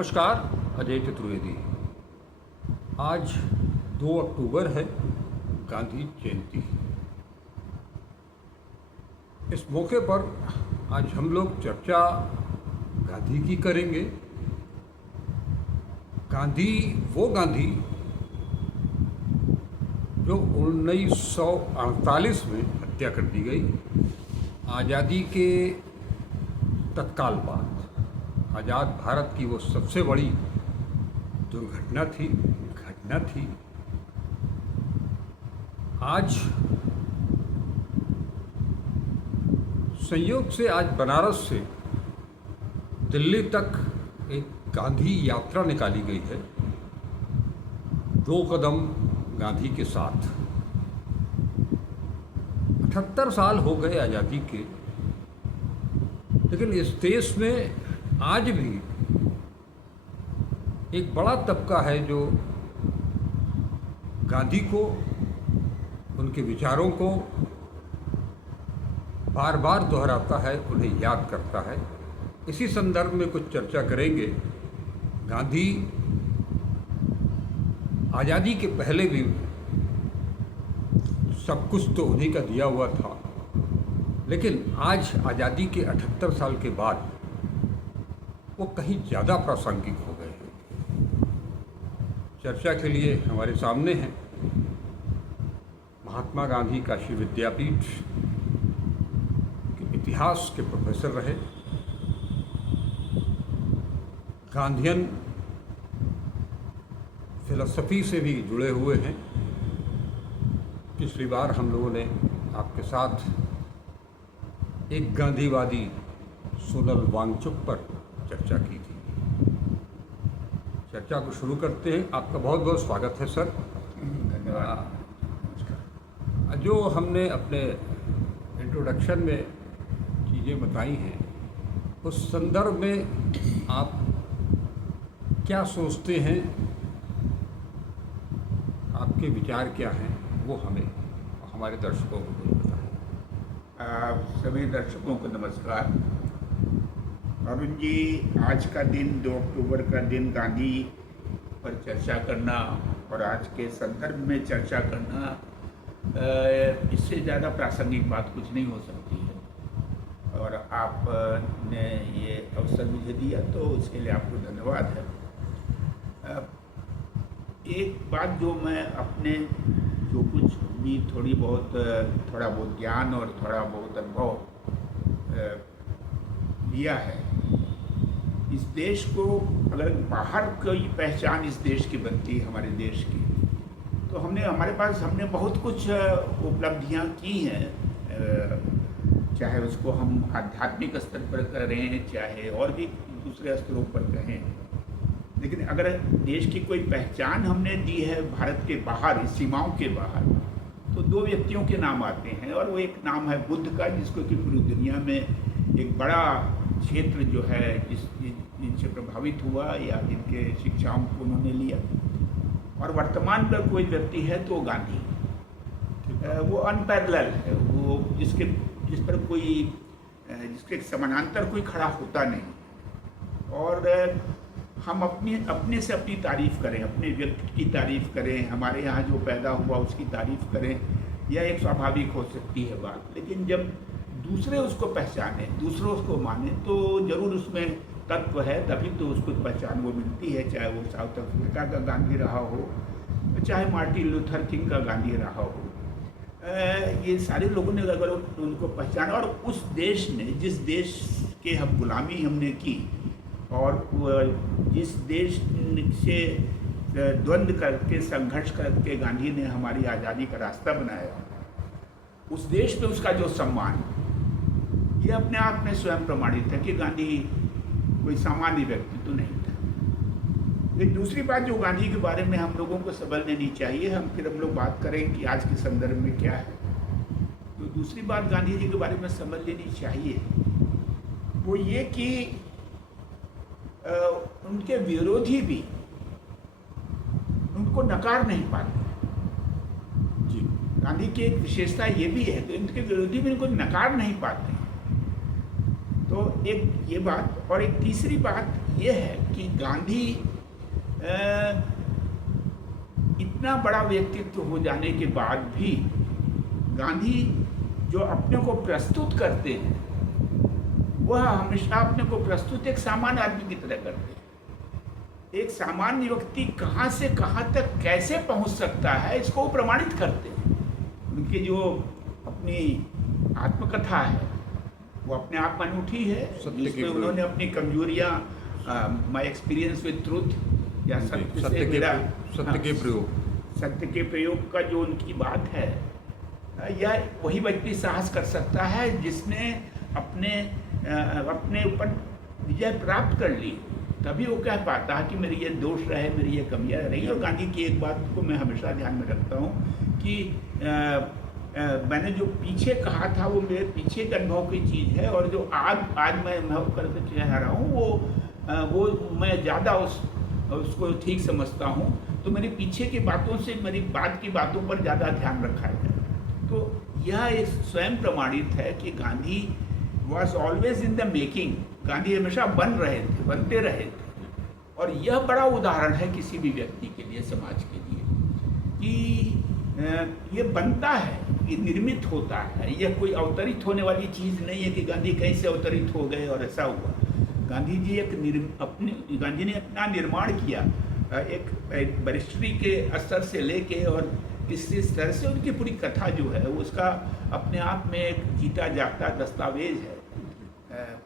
नमस्कार। अजय चतुर्वेदी। आज 2 अक्टूबर है, गांधी जयंती। इस मौके पर आज हम लोग चर्चा गांधी की करेंगे। गांधी वो गांधी जो 1948 में हत्या कर दी गई, आज़ादी के तत्काल बाद। आज़ाद भारत की वो सबसे बड़ी दुर्घटना थी, घटना थी। आज संयोग से आज बनारस से दिल्ली तक एक गांधी यात्रा निकाली गई है, 2 कदम गांधी के साथ। 78 साल हो गए आज़ादी के, लेकिन इस देश में आज भी एक बड़ा तबका है जो गांधी को, उनके विचारों को बार बार दोहराता है, उन्हें याद करता है। इसी संदर्भ में कुछ चर्चा करेंगे। गांधी आज़ादी के पहले भी सब कुछ तो उन्हीं का दिया हुआ था, लेकिन आज आज़ादी के 78 साल के बाद वो कहीं ज़्यादा प्रासंगिक हो गए हैं। चर्चा के लिए हमारे सामने हैं महात्मा गांधी काशी विद्यापीठ के इतिहास के प्रोफेसर रहे, गांधीयन फिलॉसफी से भी जुड़े हुए हैं। पिछली बार हम लोगों ने आपके साथ एक गांधीवादी सोनल वांगचुक पर चर्चा की थी। चर्चा को शुरू करते हैं। आपका बहुत बहुत स्वागत है सर। धन्यवाद। जो हमने अपने इंट्रोडक्शन में चीज़ें बताई हैं, उस संदर्भ में आप क्या सोचते हैं, आपके विचार क्या हैं, वो हमें हमारे दर्शकों को बताएं। सभी दर्शकों को नमस्कार। अरुण जी, आज का दिन 2 अक्टूबर का दिन गांधी पर चर्चा करना और आज के संदर्भ में चर्चा करना, इससे ज़्यादा प्रासंगिक बात कुछ नहीं हो सकती है। और आपने ये अवसर मुझे दिया तो उसके लिए आपको धन्यवाद है। एक बात जो मैं अपने जो कुछ भी थोड़ा बहुत ज्ञान और थोड़ा बहुत अनुभव लिया है, इस देश को अगर बाहर कोई पहचान इस देश की बनती है, हमारे देश की, तो हमने बहुत कुछ उपलब्धियां की हैं। चाहे उसको हम आध्यात्मिक स्तर पर करें, चाहे और भी दूसरे स्तरों पर कहें, लेकिन अगर देश की कोई पहचान हमने दी है भारत के बाहर, इस सीमाओं के बाहर, तो 2 व्यक्तियों के नाम आते हैं। और वो एक नाम है बुद्ध का, जिसको कि पूरी दुनिया में एक बड़ा क्षेत्र जो है जिनसे प्रभावित हुआ या जिनके शिक्षाओं को उन्होंने लिया। और वर्तमान पर कोई व्यक्ति है तो गांधी, वो अनपैरेलल है, वो जिसके समानांतर कोई खड़ा होता नहीं। और हम अपने से अपनी तारीफ करें, अपने व्यक्ति की तारीफ करें, हमारे यहाँ जो पैदा हुआ उसकी तारीफ करें, यह एक स्वाभाविक हो सकती है बात। लेकिन जब दूसरे उसको पहचाने, दूसरे उसको माने, तो जरूर उसमें तत्व है, तभी तो उसको पहचान वो मिलती है। चाहे वो साउथ अफ्रीका का गांधी रहा हो, चाहे मार्टिन लूथर किंग का गांधी रहा हो, ये सारे लोगों ने अगर उनको पहचाना, और उस देश ने, जिस देश के हम गुलामी हमने की और जिस देश से द्वंद्व करके, संघर्ष करके गांधी ने हमारी आज़ादी का रास्ता बनाया, उस देश पे उसका जो सम्मान, ये अपने आप में स्वयं प्रमाणित है कि गांधी कोई सामान्य व्यक्ति तो नहीं था। एक दूसरी बात जो गांधी के बारे में हम लोगों को समझ लेनी चाहिए, फिर हम लोग बात करें कि आज के संदर्भ में क्या है। तो दूसरी बात गांधी जी के बारे में समझ लेनी चाहिए, वो ये कि उनके विरोधी भी उनको नकार नहीं पाते। जी, गांधी की एक विशेषता ये भी है कि उनके विरोधी भी इनको नकार नहीं पाते। तो एक ये बात, और एक तीसरी बात ये है कि गांधी इतना बड़ा व्यक्तित्व हो जाने के बाद भी गांधी जो अपने को प्रस्तुत करते हैं वह हमेशा अपने को प्रस्तुत एक सामान्य आदमी की तरह करते हैं। एक सामान्य व्यक्ति कहाँ से कहाँ तक कैसे पहुँच सकता है इसको वो प्रमाणित करते हैं। उनकी जो अपनी आत्मकथा है वो अपने आप में अनूठी है, जिसमें उन्होंने अपनी कमजोरियाँ, माय एक्सपीरियंस विद ट्रूथ या सत्य से मेरा सत्य के प्रयोग का जो उनकी बात है, यह वही व्यक्ति साहस कर सकता है जिसने अपने ऊपर विजय प्राप्त कर ली। तभी वो कह पाता है कि मेरी ये दोष रहे, मेरी ये कमियाँ रही। और गांधी की एक बात को मैं हमेशा ध्यान में रखता हूँ कि मैंने जो पीछे कहा था वो मेरे पीछे के अनुभव की चीज़ है, और जो आज मैं करके कह रहा हूँ वो मैं ज़्यादा उसको ठीक समझता हूँ। तो मेरे पीछे की बातों से मेरी बाद की बातों पर ज़्यादा ध्यान रखा है। तो यह एक स्वयं प्रमाणित है कि Gandhi was always in the making. Gandhi हमेशा बनते रहे थे। और यह बड़ा उदाहरण है किसी भी व्यक्ति के लिए, समाज के लिए, कि ये बनता है, ये निर्मित होता है। यह कोई अवतरित होने वाली चीज़ नहीं है कि गांधी कहीं से अवतरित हो गए और ऐसा हुआ। गांधी जी गांधी ने अपना निर्माण किया एक बैरिस्ट्री के स्तर से लेके, और इस तरह से उनकी पूरी कथा जो है उसका अपने आप में एक जीता जागता दस्तावेज है,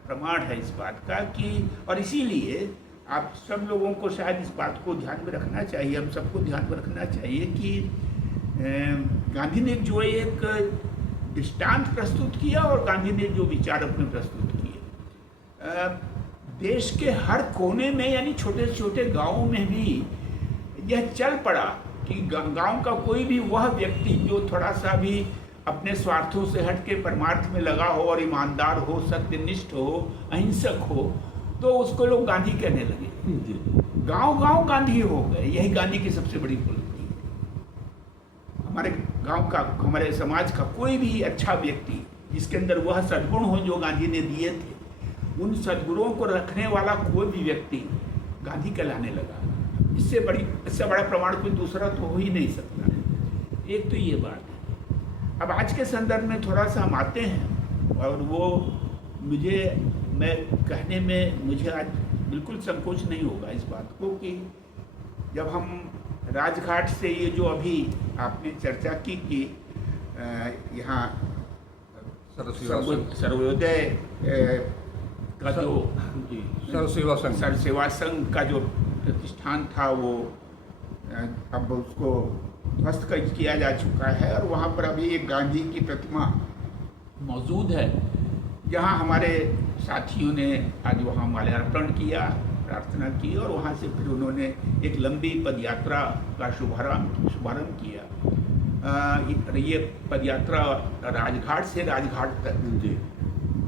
प्रमाण है इस बात का कि। और इसीलिए आप सब लोगों को शायद इस बात को ध्यान में रखना चाहिए, हम सबको ध्यान में रखना चाहिए कि गांधी ने जो एक दृष्टांत प्रस्तुत किया और गांधी ने जो विचार अपने प्रस्तुत किए, देश के हर कोने में, यानी छोटे छोटे गांवों में भी यह चल पड़ा कि गांव का कोई भी वह व्यक्ति जो थोड़ा सा भी अपने स्वार्थों से हट के परमार्थ में लगा हो और ईमानदार हो, सत्यनिष्ठ हो, अहिंसक हो, तो उसको लोग गांधी कहने लगे। गांव गांव गांधी हो गए। यही गांधी की सबसे बड़ी उपलब्धि है। हमारे गांव का, हमारे समाज का कोई भी अच्छा व्यक्ति जिसके अंदर वह सद्गुण हो जो गांधी ने दिए थे, उन सद्गुणों को रखने वाला कोई भी व्यक्ति गांधी कहलाने लगा। इससे बड़ा प्रमाण कोई दूसरा तो हो ही नहीं सकता। एक तो ये बात है। अब आज के संदर्भ में थोड़ा सा हम आते हैं, और वो मैं कहने में मुझे आज बिल्कुल संकोच नहीं होगा इस बात को कि जब हम राजघाट से ये जो अभी आपने चर्चा की कि यहाँ सर्वोदय का जो सरसेवा संघ का जो प्रतिष्ठान था वो अब उसको ध्वस्त किया जा चुका है, और वहाँ पर अभी एक गांधी की प्रतिमा मौजूद है, जहाँ हमारे साथियों ने आज वहाँ माल्यार्पण किया, प्रार्थना की, और वहाँ से फिर उन्होंने एक लंबी पदयात्रा का शुभारंभ किया। ये पदयात्रा राजघाट से राजघाट तक,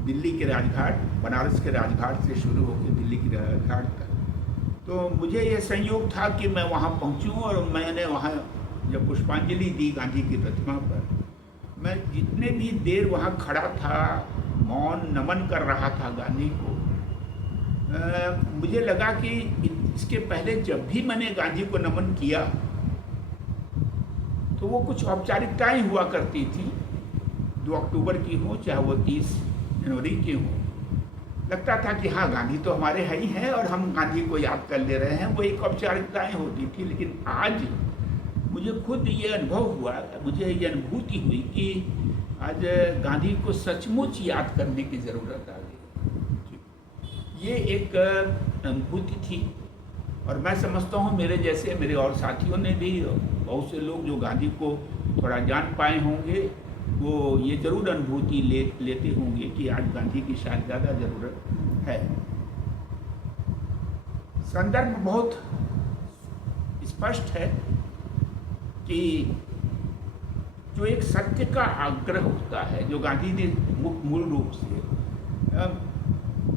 दिल्ली के राजघाट, बनारस के राजघाट से शुरू होकर दिल्ली के राजघाट तक। तो मुझे ये संयोग था कि मैं वहाँ पहुँचूँ, और मैंने वहाँ जब पुष्पांजलि दी गांधी की प्रतिमा पर, मैं जितने भी देर वहाँ खड़ा था, मौन नमन कर रहा था गांधी को, मुझे लगा कि इसके पहले जब भी मैंने गांधी को नमन किया तो वो कुछ औपचारिकताएं हुआ करती थी, 2 अक्टूबर की हो चाहे वो 30 जनवरी की हो। लगता था कि हाँ, गांधी तो हमारे है ही हैं और हम गांधी को याद कर ले रहे हैं, वो एक औपचारिकताएं होती थी। लेकिन आज मुझे खुद ये अनुभव हुआ, मुझे ये अनुभूति हुई कि आज गांधी को सचमुच याद करने की ज़रूरत आ गई। ये एक अनुभूति थी, और मैं समझता हूँ मेरे और साथियों ने भी, बहुत से लोग जो गांधी को थोड़ा जान पाए होंगे, वो ये ज़रूर अनुभूति लेते होंगे कि आज गांधी की शायद ज़्यादा ज़रूरत है। संदर्भ बहुत स्पष्ट है कि जो एक सत्य का आग्रह होता है, जो गांधी ने मूल रूप से,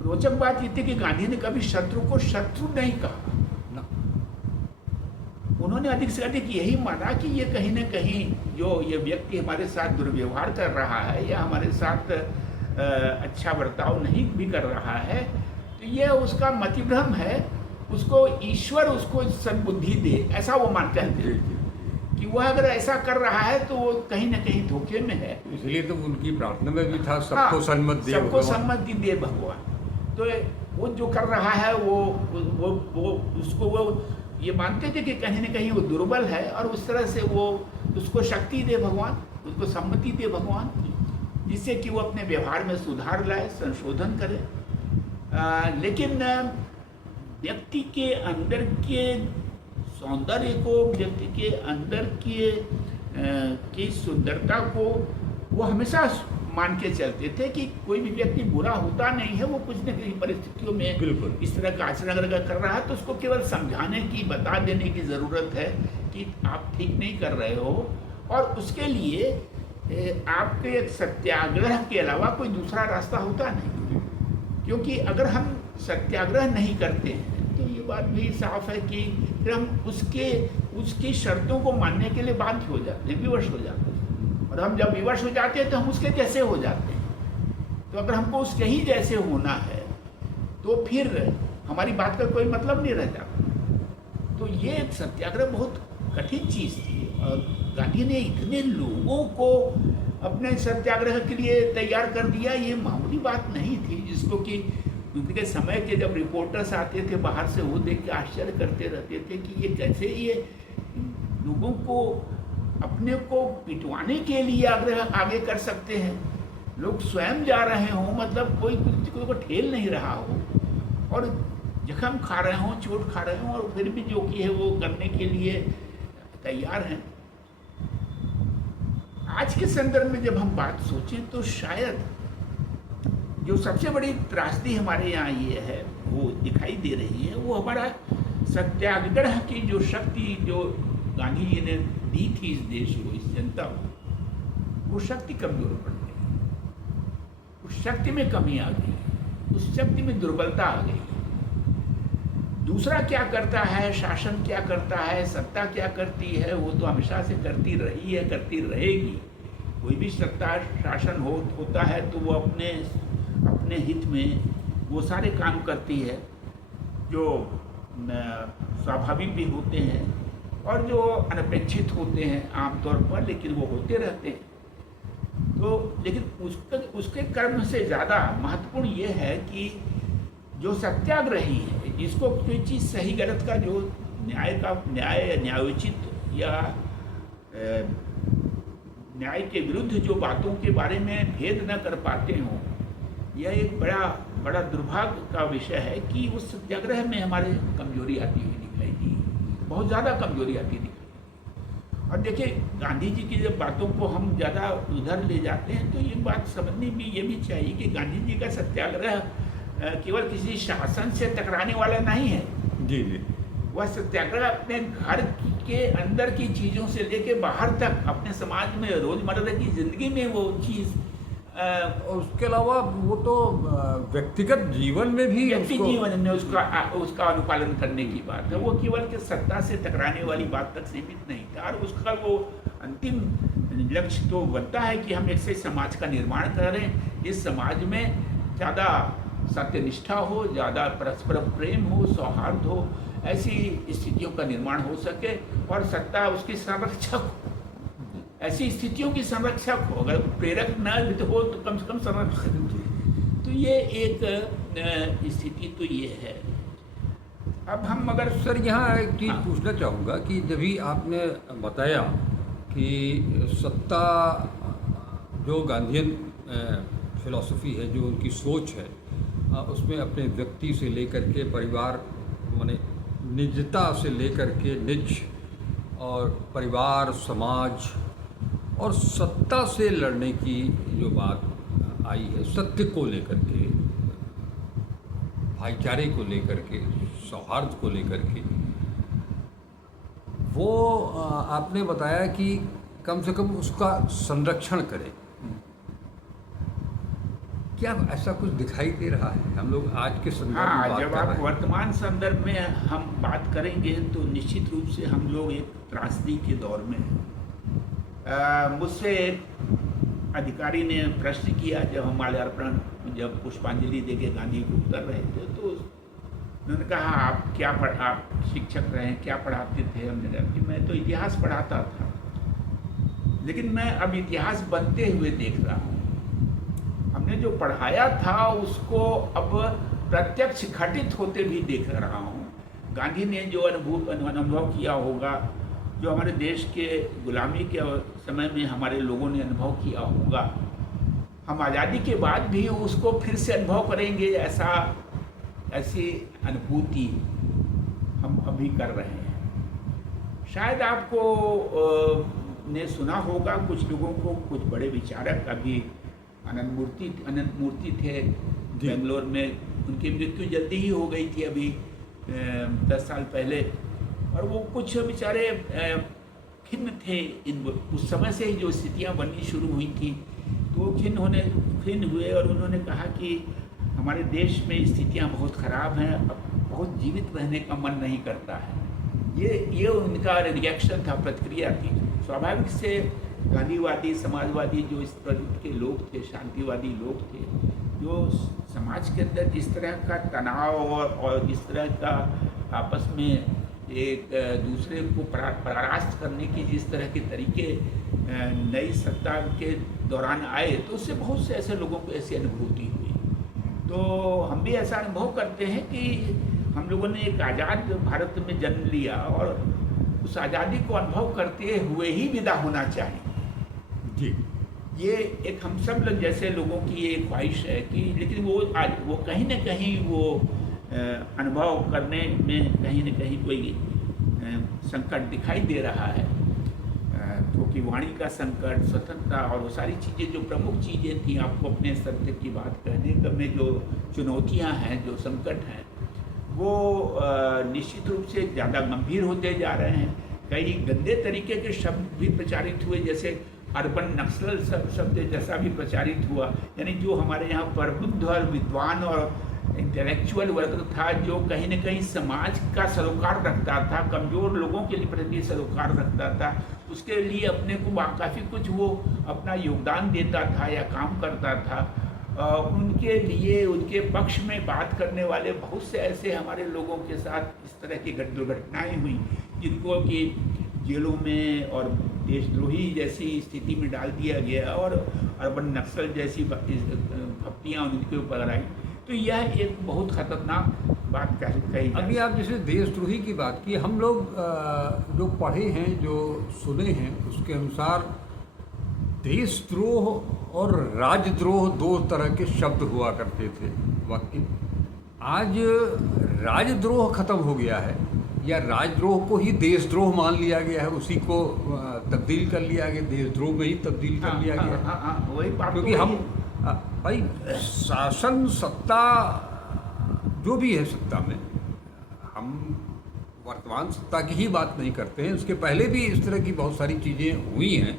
रोचक बात ये थी कि गांधी ने कभी शत्रु को शत्रु नहीं कहा। उन्होंने अधिक से अधिक यही माना कि ये कहीं ना कहीं जो ये व्यक्ति हमारे साथ दुर्व्यवहार कर रहा है या हमारे साथ अच्छा बर्ताव नहीं भी कर रहा है, तो ये उसका मतिभ्रम है, उसको ईश्वर उसको सद्बुद्धि दे, ऐसा वो मानते हैं कि वह अगर ऐसा कर रहा है तो वो कहीं ना कहीं धोखे में है। इसलिए तो उनकी प्रार्थना में भी था सबको हाँ, सन्मति दे सबको भगवान। सम्मति दे भगवान। तो वो जो कर रहा है वो उसको वो ये मानते थे कि कहीं ना कहीं वो दुर्बल है, और उस तरह से वो उसको शक्ति दे भगवान, उसको सम्मति दे भगवान, जिससे कि वो अपने व्यवहार में सुधार लाए, संशोधन करे। लेकिन व्यक्ति के अंदर के सौंदर्य को, व्यक्ति के अंदर की सुंदरता को वो हमेशा मान के चलते थे कि कोई भी व्यक्ति बुरा होता नहीं है, वो कुछ न किसी परिस्थितियों में बिल्कुल इस तरह का आचरण अगर कर रहा है तो उसको केवल समझाने की, बता देने की ज़रूरत है कि आप ठीक नहीं कर रहे हो, और उसके लिए आपके एक सत्याग्रह के अलावा कोई दूसरा रास्ता होता नहीं। क्योंकि अगर हम सत्याग्रह नहीं करते हैं तो ये बात भी साफ है कि फिर हम उसकी शर्तों को मानने के लिए बाध्य हो जाते हैं, विवश हो जाते हैं, और हम जब विवश हो जाते हैं तो हम उसके जैसे हो जाते हैं। तो अगर हमको उसके ही जैसे होना है तो फिर हमारी बात का कोई मतलब नहीं रह जाता। तो ये एक सत्याग्रह बहुत कठिन चीज़ थी, और गांधी ने इतने लोगों को अपने सत्याग्रह के लिए तैयार कर दिया, ये मामूली बात नहीं थी, जिसको कि उनके समय के जब रिपोर्टर्स आते थे बाहर से, वो देख के आश्चर्य करते रहते थे कि ये कैसे ये लोगों को अपने को पिटवाने के लिए आगे कर सकते हैं। लोग स्वयं जा रहे हों, मतलब कोई किसी को ठेल नहीं रहा हो, और जख्म खा रहे हों, चोट खा रहे हों, और फिर भी जो कि है वो करने के लिए तैयार हैं। आज के संदर्भ में जब हम बात सोचें तो शायद जो सबसे बड़ी त्रासदी हमारे यहाँ ये है, वो दिखाई दे रही है, वो हमारा सत्याग्रह की जो शक्ति जो गांधी जी ने दी थी इस देश को, इस जनता को, वो शक्ति कमजोर पड़ गई, उस शक्ति में कमी आ गई, उस शक्ति में दुर्बलता आ गई। दूसरा क्या करता है, शासन क्या करता है, सत्ता क्या करती है, वो तो हमेशा से करती रही है, करती रहेगी। कोई भी सत्ता शासन होता है तो वो अपने हित में वो सारे काम करती है जो स्वाभाविक भी होते हैं और जो अनपेक्षित होते हैं आमतौर पर, लेकिन वो होते रहते हैं। तो लेकिन उसके कर्म से ज़्यादा महत्वपूर्ण ये है कि जो सत्याग्रही है, जिसको कोई चीज़ सही गलत का जो न्यायोचित या न्याय के विरुद्ध जो बातों के बारे में भेद न कर पाते हों, यह एक बड़ा दुर्भाग्य का विषय है कि उस सत्याग्रह में हमारे कमजोरी आती हुई दिखाई दी, बहुत ज़्यादा कमजोरी आती दिखाई। और देखिए, गांधी जी की जब बातों को हम ज़्यादा उधर ले जाते हैं तो ये बात समझनी भी ये भी चाहिए कि गांधी जी का सत्याग्रह केवल किसी शासन से टकराने वाला नहीं है। जी जी, वह सत्याग्रह अपने घर के अंदर की चीज़ों से लेके बाहर तक, अपने समाज में, रोजमर्रा की जिंदगी में वो चीज़, और उसके अलावा वो तो व्यक्तिगत जीवन में भी जीवन में उसका अनुपालन करने की बात है। वो केवल के सत्ता से टकराने वाली बात तक सीमित नहीं था, और उसका वो अंतिम लक्ष्य तो बनता है कि हम ऐसे समाज का निर्माण करें, इस समाज में ज़्यादा सत्यनिष्ठा हो, ज़्यादा परस्पर प्रेम हो, सौहार्द हो, ऐसी स्थितियों का निर्माण हो सके, और सत्ता उसकी संरक्षक हो, ऐसी स्थितियों की संरक्षक हो। अगर प्रेरक न हो तो कम से कम संरक्षक। तो ये एक स्थिति तो ये है। अब हम अगर सर यहाँ एक चीज़ पूछना चाहूँगा कि जब भी आपने बताया कि सत्ता जो गांधीयन फिलॉसफी है, जो उनकी सोच है, उसमें अपने व्यक्ति से लेकर के परिवार, माने निजता से लेकर के निज और परिवार, समाज और सत्ता से लड़ने की जो बात आई है, सत्य को लेकर के, भाईचारे को लेकर के, सौहार्द को लेकर के, वो आपने बताया कि कम से कम उसका संरक्षण करें। क्या ऐसा कुछ दिखाई दे रहा है? हम लोग आज के संदर्भ में बात जब कर रहे आप हैं। वर्तमान संदर्भ में हम बात करेंगे तो निश्चित रूप से हम लोग एक त्रासदी के दौर में हैं। मुझसे एक अधिकारी ने प्रश्न किया जब हम माल्यार्पण जब पुष्पांजलि देके गांधी को उतर रहे थे तो उन्होंने कहा आप शिक्षक रहे, क्या पढ़ाते थे? हमने कहा कि मैं तो इतिहास पढ़ाता था, लेकिन मैं अब इतिहास बनते हुए देख रहा हूँ। हमने जो पढ़ाया था उसको अब प्रत्यक्ष घटित होते भी देख रहा हूँ। गांधी ने जो अनुभव किया होगा, जो हमारे देश के गुलामी के समय में हमारे लोगों ने अनुभव किया होगा, हम आज़ादी के बाद भी उसको फिर से अनुभव करेंगे, ऐसी अनुभूति हम अभी कर रहे हैं। शायद आपको ने सुना होगा, कुछ लोगों को, कुछ बड़े विचारक, अभी अनंत मूर्ति थे बेंगलोर में, उनकी मृत्यु जल्दी ही हो गई थी अभी 10 साल पहले, और वो कुछ बेचारे खिन्न थे उस समय से ही जो स्थितियाँ बननी शुरू हुई थी, तो वो खिन्न हुए और उन्होंने कहा कि हमारे देश में स्थितियाँ बहुत ख़राब हैं, अब बहुत जीवित रहने का मन नहीं करता है। ये उनका रिएक्शन था, प्रतिक्रिया थी। स्वाभाविक से गांधीवादी, समाजवादी जो इस प्रवृत्ति के लोग थे, शांतिवादी लोग थे, जो समाज के अंदर जिस तरह का तनाव और जिस तरह का आपस में एक दूसरे को परास्त करने की जिस तरह के तरीके नई सत्ता के दौरान आए, तो उससे बहुत से ऐसे लोगों को ऐसी अनुभूति हुई। तो हम भी ऐसा अनुभव करते हैं कि हम लोगों ने एक आज़ाद भारत में जन्म लिया और उस आज़ादी को अनुभव करते हुए ही विदा होना चाहिए जी। ये एक हम सब लोग जैसे लोगों की ये ख्वाहिश है कि, लेकिन वो कहीं न कहीं वो अनुभव करने में कहीं न कहीं कोई संकट दिखाई दे रहा है, क्योंकि वाणी का संकट, स्वतंत्रता और वो सारी चीज़ें जो प्रमुख चीज़ें थी, आपको अपने सत्य की बात कहने में जो चुनौतियां हैं, जो संकट हैं, वो निश्चित रूप से ज़्यादा गंभीर होते जा रहे हैं। कई गंदे तरीके के शब्द भी प्रचारित हुए, जैसे अर्बन नक्सल शब्द जैसा भी प्रचारित हुआ, यानी जो हमारे यहाँ प्रबुद्ध और विद्वान और इंटेलेक्चुअल वर्ग था, जो कहीं न कहीं समाज का सरोकार रखता था, कमज़ोर लोगों के लिए प्रति सरोकार रखता था, उसके लिए अपने को काफ़ी कुछ वो अपना योगदान देता था या काम करता था। उनके लिए, उनके पक्ष में बात करने वाले बहुत से ऐसे हमारे लोगों के साथ इस तरह की दुर्घटनाएँ हुई, जिनको कि जेलों में और देशद्रोही जैसी स्थिति में डाल दिया गया और अर्बन नक्सल जैसी भक्तियाँ उनके ऊपर आई। तो यह एक बहुत खतरनाक बात कही। अभी आप जैसे देशद्रोही की बात की, हम लोग जो पढ़े हैं, जो सुने हैं, उसके अनुसार देशद्रोह और राजद्रोह दो तरह के शब्द हुआ करते थे वाकई। आज राजद्रोह खत्म हो गया है, या राजद्रोह को ही देशद्रोह मान लिया गया है, उसी को तब्दील कर लिया गया, देशद्रोह में ही तब्दील कर लिया गया। वही बात, क्योंकि हम भाई शासन सत्ता जो भी है सत्ता में, हम वर्तमान सत्ता की ही बात नहीं करते हैं, उसके पहले भी इस तरह की बहुत सारी चीज़ें हुई हैं।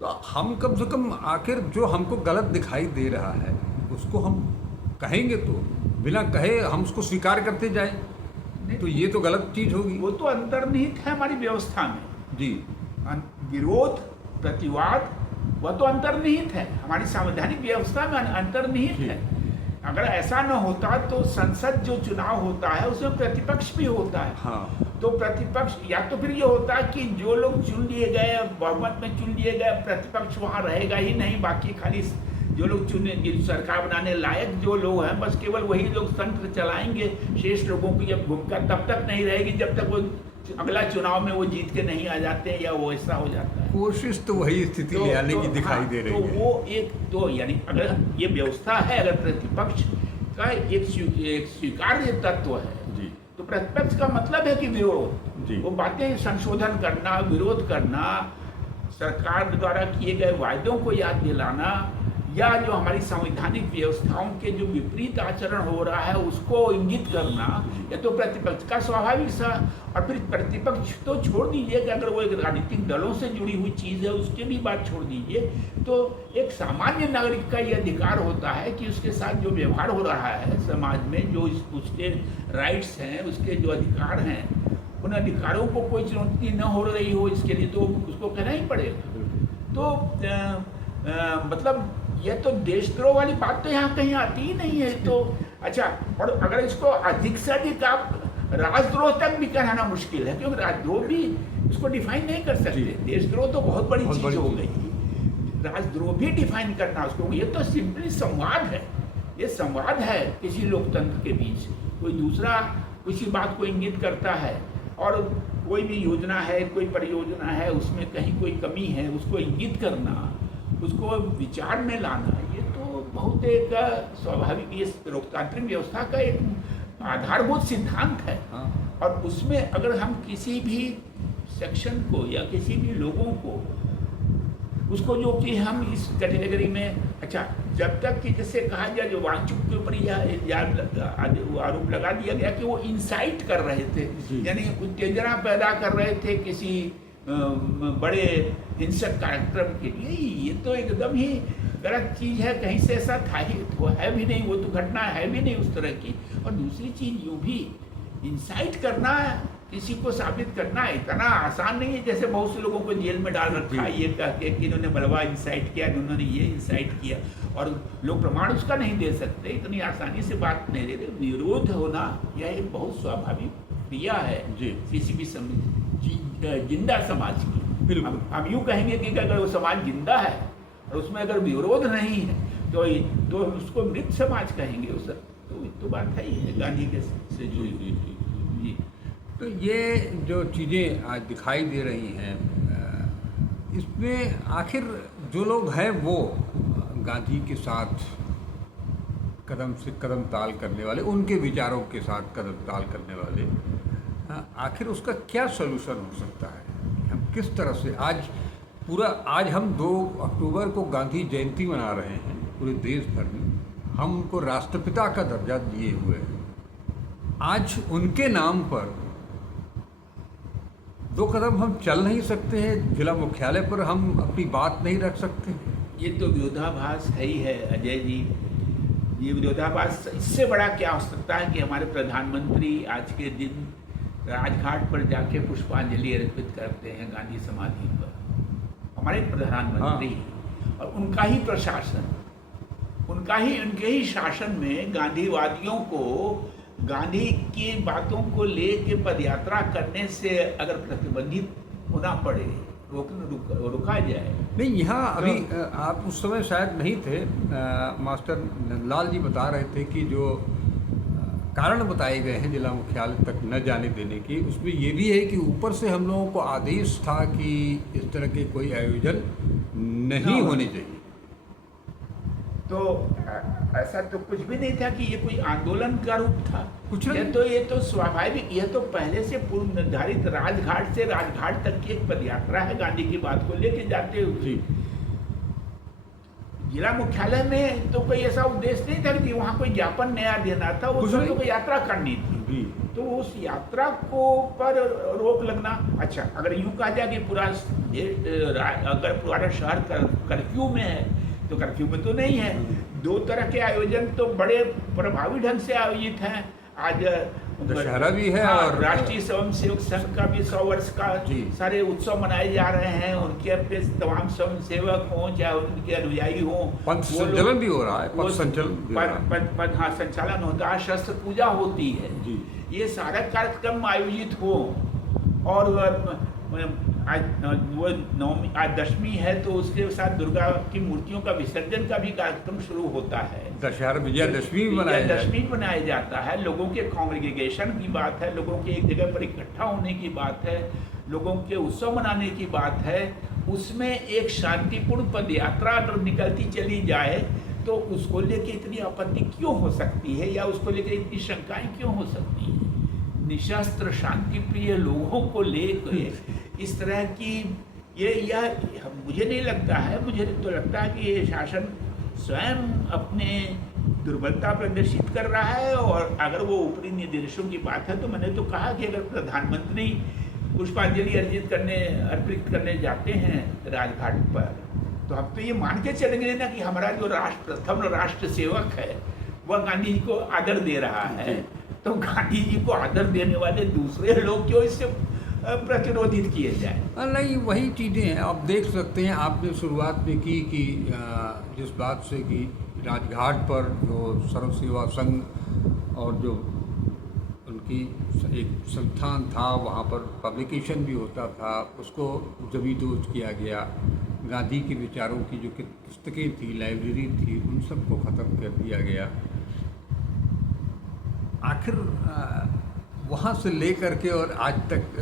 तो हम कम से कम आखिर जो हमको गलत दिखाई दे रहा है उसको हम कहेंगे, तो बिना कहे हम उसको स्वीकार करते जाएं, तो ये तो गलत चीज़ होगी। वो तो अंतर्निहित है हमारी व्यवस्था में जी। विरोध, प्रतिवाद, वह तो अंतर्निहित है हमारी संवैधानिक व्यवस्था में, अंतर्निहित है। अगर ऐसा न होता तो संसद जो चुनाव होता है उसमें प्रतिपक्ष भी होता है। हाँ। तो प्रतिपक्ष, या तो फिर ये होता कि जो लोग चुन लिए गए, बहुमत में चुन लिए गए, प्रतिपक्ष वहाँ रहेगा ही नहीं, बाकी खाली जो लोग चुने, सरकार बनाने लायक जो लोग हैं, बस केवल वही लोग तंत्र चलाएंगे, शेष लोगों की जब भूमिका तब तक नहीं रहेगी जब तक वो अगला चुनाव में वो जीत के नहीं आ जाते हैं, या वो ऐसा हो जाता है। कोशिश तो वही स्थिति ले आने की दिखाई दे रही है। तो वो एक, तो यानी अगर ये व्यवस्था है, अगर प्रतिपक्ष का एक स्वीकार्य तत्व है जी, तो प्रतिपक्ष का मतलब है कि विरोध, वो बातें संशोधन करना, विरोध करना, सरकार द्वारा किए गए वायदों को याद दिलाना, या जो हमारी संवैधानिक व्यवस्थाओं के जो विपरीत आचरण हो रहा है उसको इंगित करना, या तो प्रतिपक्ष का स्वाभाविक सा। और फिर प्रतिपक्ष तो छोड़ दीजिए कि अगर वो एक राजनीतिक दलों से जुड़ी हुई चीज़ है उसके भी बात छोड़ दीजिए, तो एक सामान्य नागरिक का ये अधिकार होता है कि उसके साथ जो व्यवहार हो रहा है समाज में, जो उसके राइट्स हैं, उसके जो अधिकार हैं, उन अधिकारों को कोई चुनौती न हो रही हो, इसके लिए तो उसको कहना ही पड़ेगा। तो मतलब ये तो देशद्रोह वाली बात तो यहाँ कहीं आती ही नहीं है। तो अच्छा, और अगर इसको अधिक से अधिक आप राजद्रोह तक भी कराना मुश्किल है, क्योंकि राजद्रोह भी इसको डिफाइन नहीं कर सकते। देशद्रोह तो बहुत बड़ी चीज हो गई, राजद्रोह भी डिफाइन करना उसको, ये तो सिंपली संवाद है। ये संवाद है किसी लोकतंत्र के बीच, कोई दूसरा किसी बात को इंगित करता है और कोई भी योजना है, कोई परियोजना है, उसमें कहीं कोई कमी है उसको इंगित करना, उसको विचार में लाना, ये तो बहुत एक स्वाभाविक, ये लोकतांत्रिक व्यवस्था का एक आधारभूत सिद्धांत है। और उसमें अगर हम किसी भी सेक्शन को या किसी भी लोगों को, उसको जो कि हम इस कैटेगरी में, अच्छा जब तक कि जैसे कहा जाए जो वाकचुप के ऊपर यह आरोप लगा दिया गया कि वो इंसाइट कर रहे थे, यानी उत्तेजना पैदा कर रहे थे किसी बड़े हिंसक कार्यक्रम के लिए, ये तो एकदम ही गलत चीज़ है। कहीं से ऐसा था ही तो है भी नहीं, वो तो घटना है भी नहीं उस तरह की। और दूसरी चीज़ यूँ भी इंसाइट करना, किसी को साबित करना इतना आसान नहीं है। जैसे बहुत से लोगों को जेल में डाल रखा है ये कह के कि इन्होंने बलवा इंसाइट किया, इन्होंने ये इंसाइट किया, और लोग प्रमाण उसका नहीं दे सकते, इतनी आसानी से बात नहीं देते। विरोध होना यह एक बहुत स्वाभाविक क्रिया है किसी भी जिंदा समाज की। हम यूँ कहेंगे कि अगर वो समाज जिंदा है और उसमें अगर विरोध नहीं है तो उसको मृत समाज कहेंगे उस, तो बात है ही है गांधी के से जुड़ी। जी, तो ये जो चीज़ें आज दिखाई दे रही हैं, इसमें आखिर जो लोग हैं वो गांधी के साथ कदम से कदम ताल करने वाले, उनके विचारों के साथ कदम ताल करने वाले, आखिर उसका क्या सलूशन हो सकता है? हम किस तरह से आज हम 2 अक्टूबर को गांधी जयंती मना रहे हैं पूरे देश भर में, हम उनको राष्ट्रपिता का दर्जा दिए हुए हैं। आज उनके नाम पर 2 कदम हम चल नहीं सकते हैं, जिला मुख्यालय पर हम अपनी बात नहीं रख सकते। ये तो विरोधाभास है ही है अजय जी। ये विरोधाभास इससे बड़ा क्या हो सकता है कि हमारे प्रधानमंत्री आज के दिन राजघाट पर जाके पुष्पांजलि अर्पित करते हैं गांधी समाधि पर, हमारे प्रधानमंत्री। और उनका ही प्रशासन, उनके ही शासन में गांधीवादियों को गांधी की बातों को लेके पदयात्रा करने से अगर प्रतिबंधित होना पड़े, रुका जाए। नहीं, यहाँ अभी आप उस समय शायद नहीं थे, मास्टर नंदलाल जी बता रहे थे कि जो कारण बताए गए हैं जिला मुख्यालय तक न जाने देने की, उसमें ये भी है कि ऊपर से हम लोगों को आदेश था कि इस तरह के कोई आयोजन नहीं होने चाहिए। तो ऐसा तो कुछ भी नहीं था कि ये कोई आंदोलन का रूप था, कुछ नहीं। ये तो स्वाभाविक, ये तो पहले से पूर्व निर्धारित राजघाट से राजघाट तक की एक पदयात्रा है गांधी की बात को लेके जाते हुए। जिला मुख्यालय में तो कोई ऐसा उद्देश्य नहीं था कि वहाँ कोई ज्ञापन नया देना था, वो सब लोग यात्रा करनी थी। तो उस यात्रा को पर रोक लगना, अच्छा अगर यूँ कहा जाए कि अगर पूरा शहर कर्फ्यू में है तो कर्फ्यू में तो नहीं है। 2 तरह के आयोजन तो बड़े प्रभावी ढंग से आयोजित हैं। आज दशहरा भी है और राष्ट्रीय स्वयंसेवक संघ का भी 100 वर्ष का सारे उत्सव मनाए जा रहे हैं। उनके अपने तमाम स्वयंसेवक हों, चाहे उनके अनुयायी हों, पथ संचलन भी हो रहा है, हाँ संचालन होता है, शस्त्र पूजा होती है, ये सारा कार्यक्रम आयोजित हो। और आज दशमी है तो उसके साथ दुर्गा की मूर्तियों का विसर्जन का भी कार्यक्रम शुरू होता है। दशहरा विजयादशमी मनाया जाता है। लोगों के कांग्रेगेशन की बात है, लोगों के एक जगह पर इकट्ठा होने की बात है, लोगों के उत्सव मनाने की बात है। उसमें एक शांतिपूर्ण पदयात्रा अगर निकलती चली जाए तो उसको लेके इतनी आपत्ति क्यों हो सकती है, या उसको लेकर इतनी शंकाएं क्यों हो सकती है? निशस्त्र शांति प्रिय लोगों को लेकर इस तरह की मुझे नहीं लगता है, मुझे तो लगता है कि ये शासन स्वयं अपने दुर्बलता प्रदर्शित कर रहा है। और अगर वो ऊपरी निर्देशों की बात है तो मैंने तो कहा कि अगर प्रधानमंत्री पुष्पांजलि अर्पित करने जाते हैं राजघाट पर, तो हम तो ये मान के चलेंगे ना कि हमारा जो प्रथम राष्ट्र सेवक है वह गांधी जी को आदर दे रहा है। तो गांधी जी को आदर देने वाले दूसरे लोग क्यों इससे प्रतिरोधित किए जाए। नहीं, वही चीज़ें हैं। आप देख सकते हैं, आपने शुरुआत में की कि जिस बात से कि राजघाट पर जो सर्व सेवा संघ और जो उनकी एक संस्थान था, वहाँ पर पब्लिकेशन भी होता था, उसको जबीदोज किया गया। गांधी के विचारों की जो पुस्तकें थी, लाइब्रेरी थी, उन सबको ख़त्म कर दिया गया। आखिर वहाँ से लेकर के और आज तक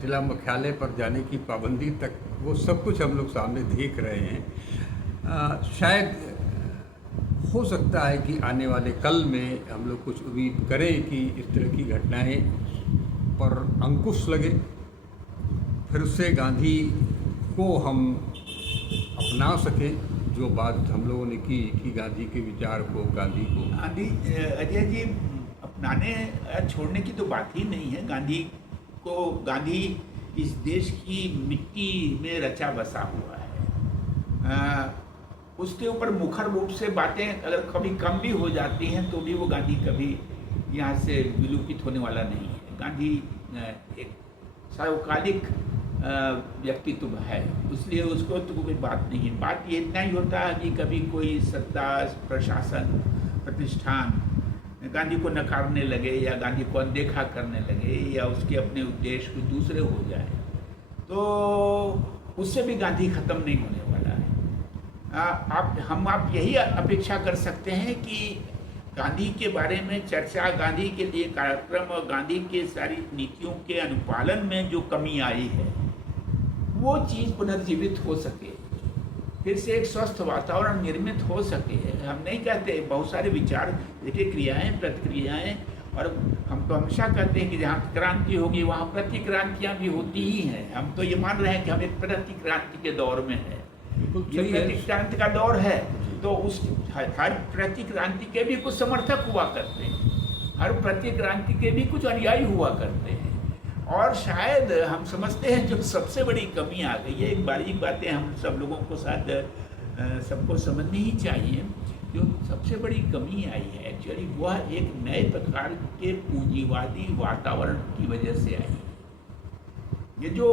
जिला मुख्यालय पर जाने की पाबंदी तक, वो सब कुछ हम लोग सामने देख रहे हैं। शायद हो सकता है कि आने वाले कल में हम लोग कुछ उम्मीद करें कि इस तरह की घटनाएं पर अंकुश लगे, फिर से गांधी को हम अपना सकें, जो बात हम लोगों ने की कि गांधी के विचार को, गांधी को अजय जी, अपनाने छोड़ने की तो बात ही नहीं है। गांधी इस देश की मिट्टी में रचा बसा हुआ है। उसके ऊपर मुखर रूप से बातें अगर कभी कम भी हो जाती हैं तो भी वो गांधी कभी यहाँ से विलोपित होने वाला नहीं है। गांधी एक सार्वकालिक व्यक्तित्व है, इसलिए उसको तो कोई बात नहीं है। बात ये इतना ही होता है कि कभी कोई सत्ता, प्रशासन, प्रतिष्ठान गांधी को नकारने लगे या गांधी को अनदेखा करने लगे या उसके अपने उद्देश्य कुछ दूसरे हो जाए, तो उससे भी गांधी खत्म नहीं होने वाला है। आप यही अपेक्षा कर सकते हैं कि गांधी के बारे में चर्चा, गांधी के लिए कार्यक्रम और गांधी के सारी नीतियों के अनुपालन में जो कमी आई है, वो चीज़ पुनर्जीवित हो सके, फिर से एक स्वस्थ वातावरण निर्मित हो सके। हम नहीं कहते, बहुत सारे विचार, देखिए, क्रियाएं, प्रतिक्रियाएं, और हम तो हमेशा कहते हैं कि जहाँ क्रांति होगी वहाँ प्रतिक्रांतियाँ भी होती ही हैं। हम तो ये मान रहे हैं कि हम एक प्रतिक्रांति के दौर में हैं। ये प्रतिक्रांति का दौर है, तो उस हर प्रतिक्रांति के भी कुछ समर्थक हुआ करते हैं, हर प्रतिक्रांति के भी कुछ अनुयायी हुआ करते हैं। और शायद हम समझते हैं जो सबसे बड़ी कमी आ गई है, एक बारीक बातें हम सब लोगों को साथ सबको समझनी ही चाहिए। जो सबसे बड़ी कमी आई है एक्चुअली, वह एक नए प्रकार के पूंजीवादी वातावरण की वजह से आई। ये जो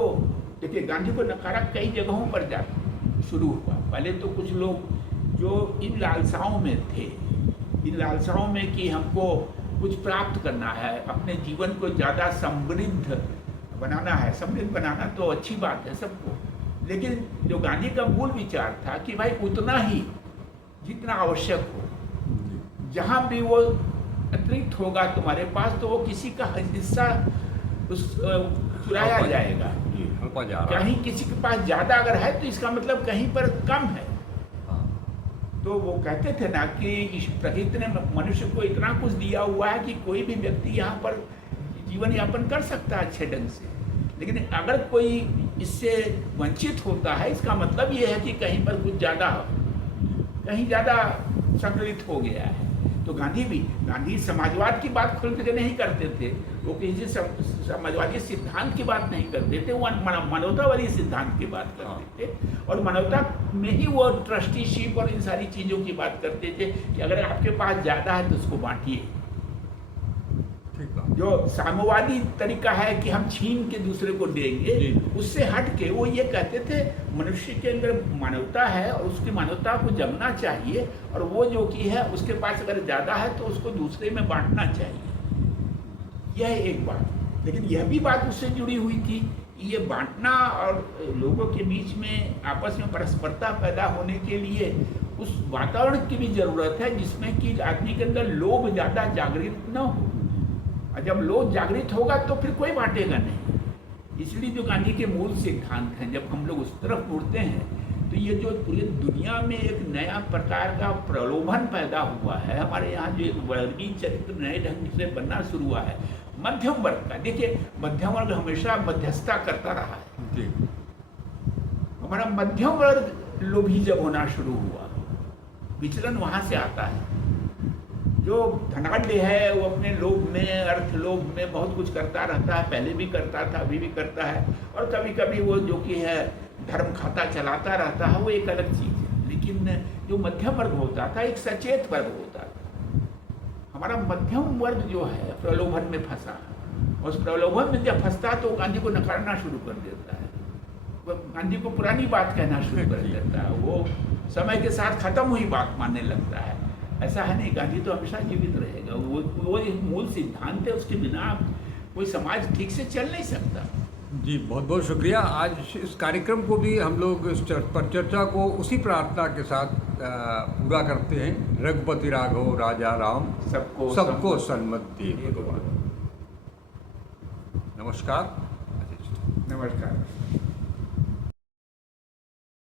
देखिए, गांधी को नकारा कई जगहों पर जा शुरू हुआ। पहले तो कुछ लोग जो इन लालसाओं में थे, इन लालसाओं में कि हमको कुछ प्राप्त करना है, अपने जीवन को ज़्यादा समृद्ध बनाना है। समृद्ध बनाना तो अच्छी बात है सबको, लेकिन जो गांधी का मूल विचार था कि भाई उतना ही जितना आवश्यक हो, जहाँ भी वो अतिरिक्त होगा तुम्हारे पास, तो वो किसी का हिस्सा चुराया जाएगा। कहीं किसी के पास ज़्यादा अगर है तो इसका मतलब कहीं पर कम है। तो वो कहते थे ना कि इस प्रकृति ने मनुष्य को इतना कुछ दिया हुआ है कि कोई भी व्यक्ति यहाँ पर जीवन यापन कर सकता है अच्छे ढंग से, लेकिन अगर कोई इससे वंचित होता है, इसका मतलब ये है कि कहीं पर कुछ ज़्यादा, कहीं ज़्यादा संकलित हो गया है। तो गांधी समाजवाद की बात खुल के नहीं करते थे, वो किसी समाजवादी सिद्धांत की बात नहीं करते थे, वो मानवतावादी सिद्धांत की बात करते थे। और मानवता में ही वो ट्रस्टीशिप और इन सारी चीज़ों की बात करते थे कि अगर आपके पास ज़्यादा है तो उसको बांटिए। जो साम्यवादी तरीका है कि हम छीन के दूसरे को देंगे, उससे हट के वो ये कहते थे मनुष्य के अंदर मानवता है और उसकी मानवता को जगना चाहिए, और वो जो की है उसके पास अगर ज़्यादा है तो उसको दूसरे में बांटना चाहिए। यह एक बात। लेकिन यह भी बात उससे जुड़ी हुई थी, ये बांटना और लोगों के बीच में आपस में परस्परता पैदा होने के लिए उस वातावरण की भी ज़रूरत है जिसमें कि आदमी के अंदर लोभ ज़्यादा जागृत न हो। और जब लोभ जागृत होगा तो फिर कोई बांटेगा नहीं। इसलिए जो गांधी के मूल सिद्धांत हैं, जब हम लोग उस तरफ मुड़ते हैं तो ये जो पूरी दुनिया में एक नया प्रकार का प्रलोभन पैदा हुआ है, हमारे यहाँ जो एक वर्गीय चरित्र नए ढंग से बनना शुरू हुआ है मध्यम वर्ग का। देखिए, मध्यम वर्ग हमेशा मध्यस्थता करता रहा है। हमारा मध्यम वर्ग लोभी जब होना शुरू हुआ, विचलन वहाँ से आता है। जो धनाढ्य है वो अपने लोभ में, अर्थ लोभ में बहुत कुछ करता रहता है, पहले भी करता था, अभी भी करता है, और कभी कभी वो जो कि है धर्म खाता चलाता रहता है, वो एक अलग चीज़ है। लेकिन जो मध्यम वर्ग होता था एक सचेत वर्ग होता था। हमारा मध्यम वर्ग जो है प्रलोभन में फंसा है। उस प्रलोभन में जब फंसता है तो वो गांधी को नकारना शुरू कर देता है, वो गांधी को पुरानी बात कहना शुरू कर देता है, वो समय के साथ खत्म हुई बात मानने लगता है। ऐसा है नहीं, गांधी तो हमेशा जीवित रहेगा। वो एक मूल सिद्धांत है, उसके बिना कोई समाज ठीक से चल नहीं सकता। जी बहुत बहुत शुक्रिया। आज इस कार्यक्रम को भी हम लोग इस पर चर्चा को उसी प्रार्थना के साथ पूरा करते हैं, रघुपति राघव राजा राम सबको सन्मति भगवान। नमस्कार। नमस्कार।